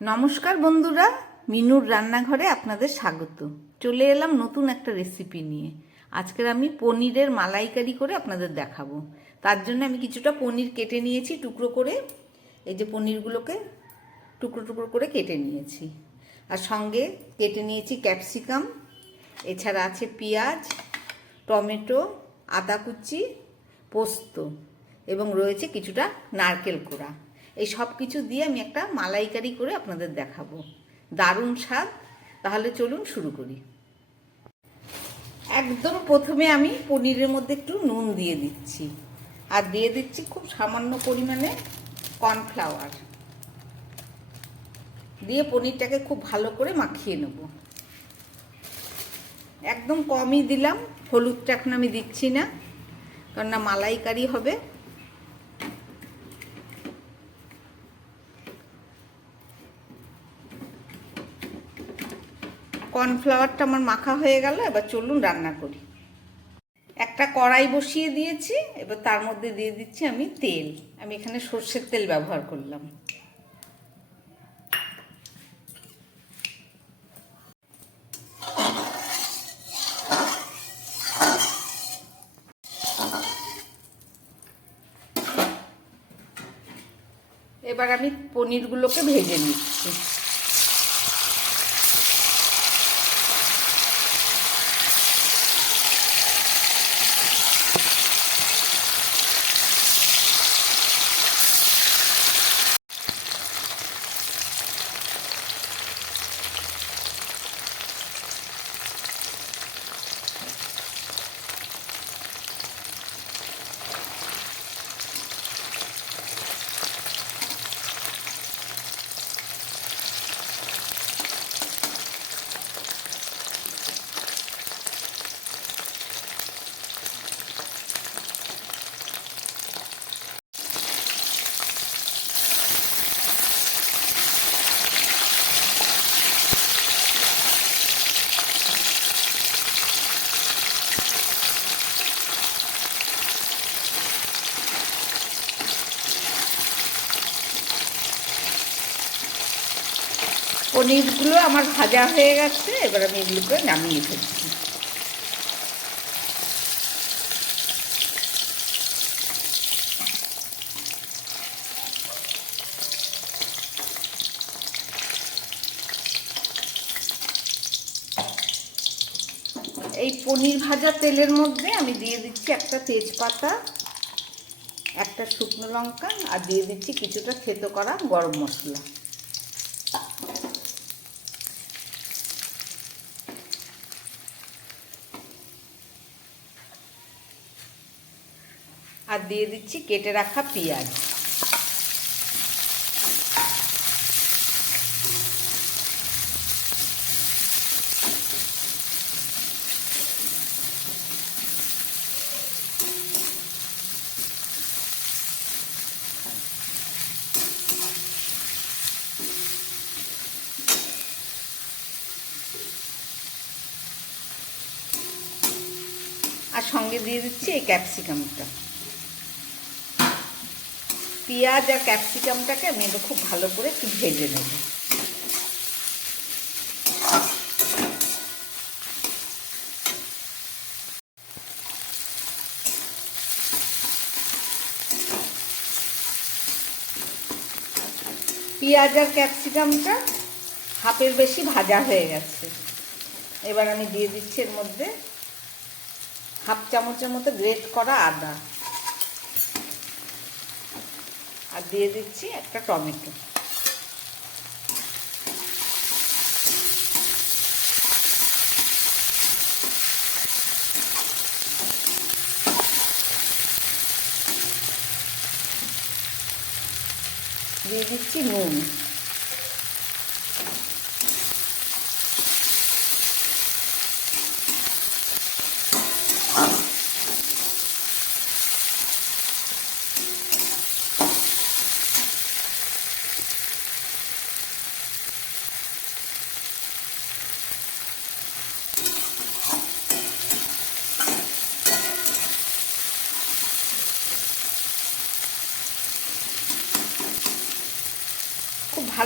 নমস্কার বন্ধুরা, মিনুর রান্নাঘরে আপনাদের স্বাগত। চলে এলাম নতুন একটা রেসিপি নিয়ে। আজকের আমি পনিরের মালাইকারি করে আপনাদের দেখাবো। তার জন্য আমি কিছুটা পনির কেটে নিয়েছি টুকরো করে। এই যে পনিরগুলোকে টুকরো টুকরো করে কেটে নিয়েছি, আর সঙ্গে কেটে নিয়েছি ক্যাপসিকাম, এছাড়া আছে পেঁয়াজ, টমেটো, আদা কুচি, পোস্ত এবং রয়েছে কিছুটা নারকেল কোড়া। এই সব কিছু দিয়ে আমি একটা মালাইকারি করে আপনাদের দেখাবো। দারুণ স্বাদ। তাহলে চলুন শুরু করি। একদম প্রথমে আমি পনিরের মধ্যে একটু নুন দিয়ে দিচ্ছি, আর দিয়ে দিচ্ছি খুব সামান্য পরিমাণে কর্নফ্লাওয়ার। দিয়ে পনিরটাকে খুব ভালো করে মাখিয়ে নেব। একদম কমই দিলাম, হলুদটা এখন আমি দিচ্ছি না, কারণ না মালাইকারি হবে। কর্নফ্লাওয়ারটা আমার মাখা হয়ে গেল। এবার চলুন রান্না করি। একটা কড়াই বসিয়ে দিয়েছি, এবার তার মধ্যে দিয়ে দিচ্ছি আমি তেল। আমি এখানে সর্ষের তেল ব্যবহার করলাম। এবার আমি পনিরগুলোকে ভেজে নিচ্ছি। পনিরগুলো আমার ভাজা হয়ে গেছে, এবার আমি এগুলোকে নামিয়ে ফেলছি। এই পনির ভাজা তেলের মধ্যে আমি দিয়ে দিচ্ছি একটা তেজপাতা, একটা শুকনো লঙ্কা, আর দিয়ে দিচ্ছি কিছুটা থেতো করা গরম মশলা। আর দিয়ে দিচ্ছি কেটে রাখা পেঁয়াজ। আর সঙ্গে দিয়ে দিচ্ছি এই ক্যাপসিকামটা। পেঁয়াজ আর ক্যাপসিকামটাকে আমি এটা খুব ভালো করে একটু ভেজে নেব। পেঁয়াজ আর ক্যাপসিকামটা হাফের বেশি ভাজা হয়ে গেছে। এবার আমি দিয়ে দিচ্ছি এর মধ্যে হাফ চামচের মতো গ্রেট করা আদা, আর দিয়ে দিচ্ছি একটা টমেটো। দিয়ে দিচ্ছি নুন।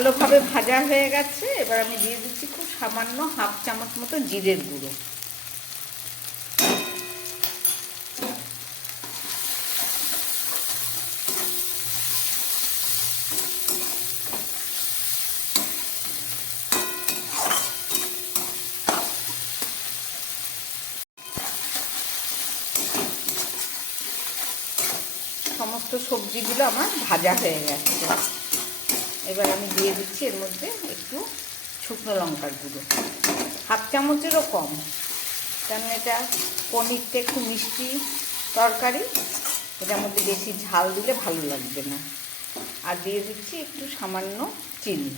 ভালোভাবে ভাজা হয়ে গেছে। এবার আমি দিয়ে দিচ্ছি খুব সামান্য হাফ চামচ মতো জিরের গুঁড়ো। সমস্ত সবজিগুলো আমার ভাজা হয়ে গেছে। এবার আমি দিয়ে দিচ্ছি এর মধ্যে একটু শুকনো লঙ্কার গুঁড়ো, হাফ চামচেরও কম, কারণ এটা পনিরটা একটু মিষ্টি তরকারি, এটার মধ্যে বেশি ঝাল দিলে ভালো লাগবে না। আর দিয়ে দিচ্ছি একটু সামান্য চিনি।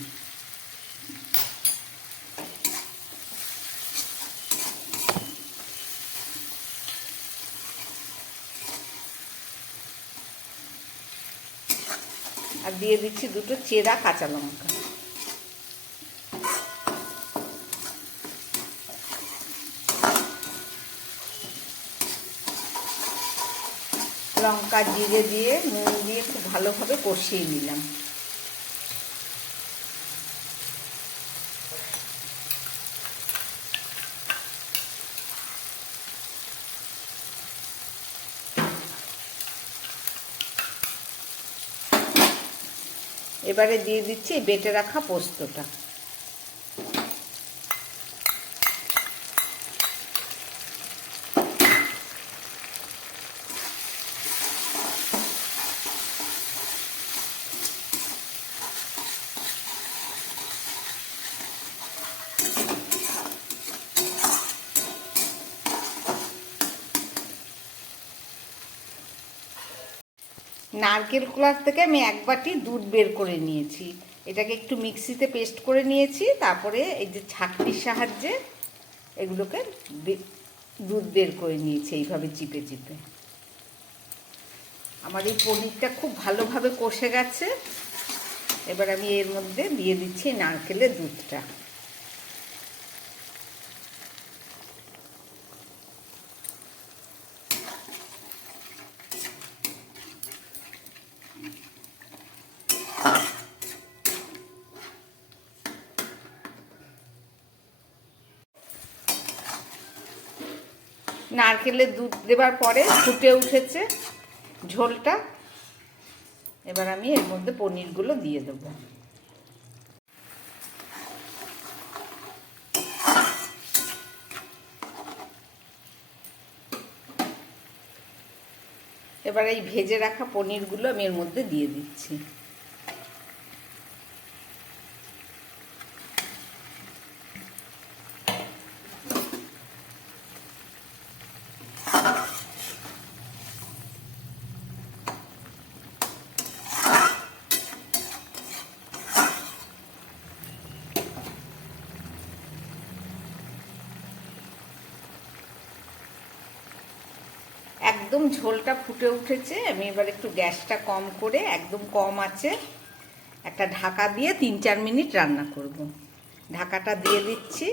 আর দিয়ে দিচ্ছি দুটো চেরা কাঁচা লঙ্কা। লঙ্কা জিরে দিয়ে নুন দিয়ে খুব ভালোভাবে কষিয়ে নিলাম। এবারে দিয়ে দিচ্ছি বেটে রাখা পোস্তটা। নারকেল কোড়ার থেকে আমি এক বাটি দুধ বের করে নিয়েছি, এটাকে একটু মিক্সিতে পেস্ট করে নিয়েছি। তারপরে এই যে ছাঁকনির সাহায্যে এগুলোকে দুধ বের করে নিয়েছি এইভাবে চিপে চিপে। আমার এই পনিরটা খুব ভালোভাবে কষে গেছে। এবার আমি এর মধ্যে দিয়ে দিচ্ছি নারকেলের দুধটা। নারকেলের দুধ দেওয়ার পরে ফুটে উঠেছে ঝোলটা। এবার আমি এর মধ্যে পনিরগুলো দিয়ে দেবো। এবার এই ভেজে রাখা পনিরগুলো আমি এর মধ্যে দিয়ে দিচ্ছি। একদম ঝোলটা ফুটে উঠেছে। আমি এবার একটু গ্যাসটা কম করে একদম কম আছে একটা ঢাকা দিয়ে 3-4 মিনিট রান্না করব। ঢাকাটা দিয়ে দিচ্ছি,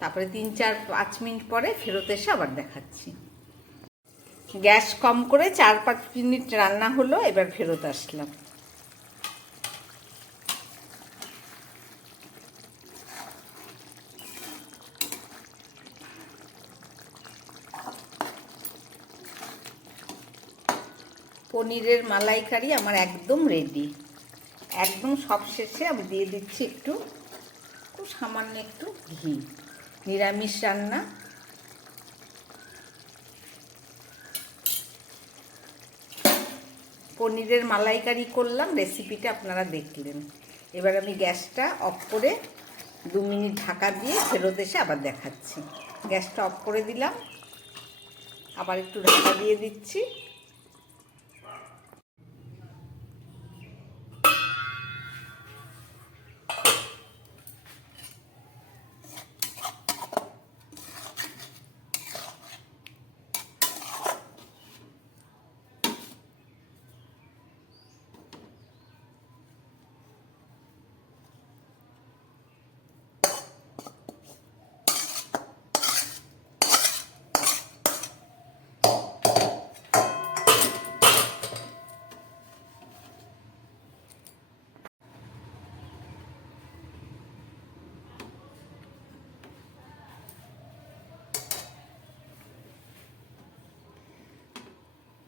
তারপরে 3-4-5 মিনিট পরে ফেরত এসে আবার দেখাচ্ছি। গ্যাস কম করে 4-5 মিনিট রান্না হলো, এবার ফেরত আসলাম। পনিরের মালাইকারি আমার একদম রেডি। একদম সবশেষে আমি দিয়ে দিচ্ছি একটু খুব সামান্য একটু ঘি। নিরামিষ রান্না। পনিরের মালাইকারি করলাম, রেসিপিটা আপনারা দেখলেন। এবার আমি গ্যাসটা অফ করে 2 মিনিট ঢাকা দিয়ে ফেরত এসে আবার দেখাচ্ছি। গ্যাসটা অফ করে দিলাম, আবার একটু ঢাকা দিয়ে দিচ্ছি।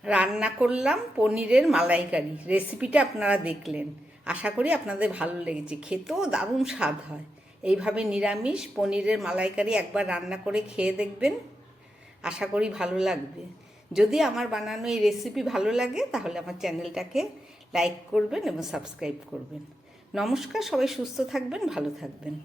রান্না করলাম পনিরের মালাইকারি। রেসিপিটা আপনারা দেখলেন, আশা করি আপনাদের ভালো লেগেছে। খেতেও দারুণ স্বাদ হয়। এইভাবে নিরামিষ পনিরের মালাইকারি একবার রান্না করে খেয়ে দেখবেন, আশা করি ভালো লাগবে। যদি আমার বানানো এই রেসিপি ভালো লাগে তাহলে আমার চ্যানেলটাকে লাইক করবেন এবং সাবস্ক্রাইব করবেন। নমস্কার, সবাই সুস্থ থাকবেন, ভালো থাকবেন।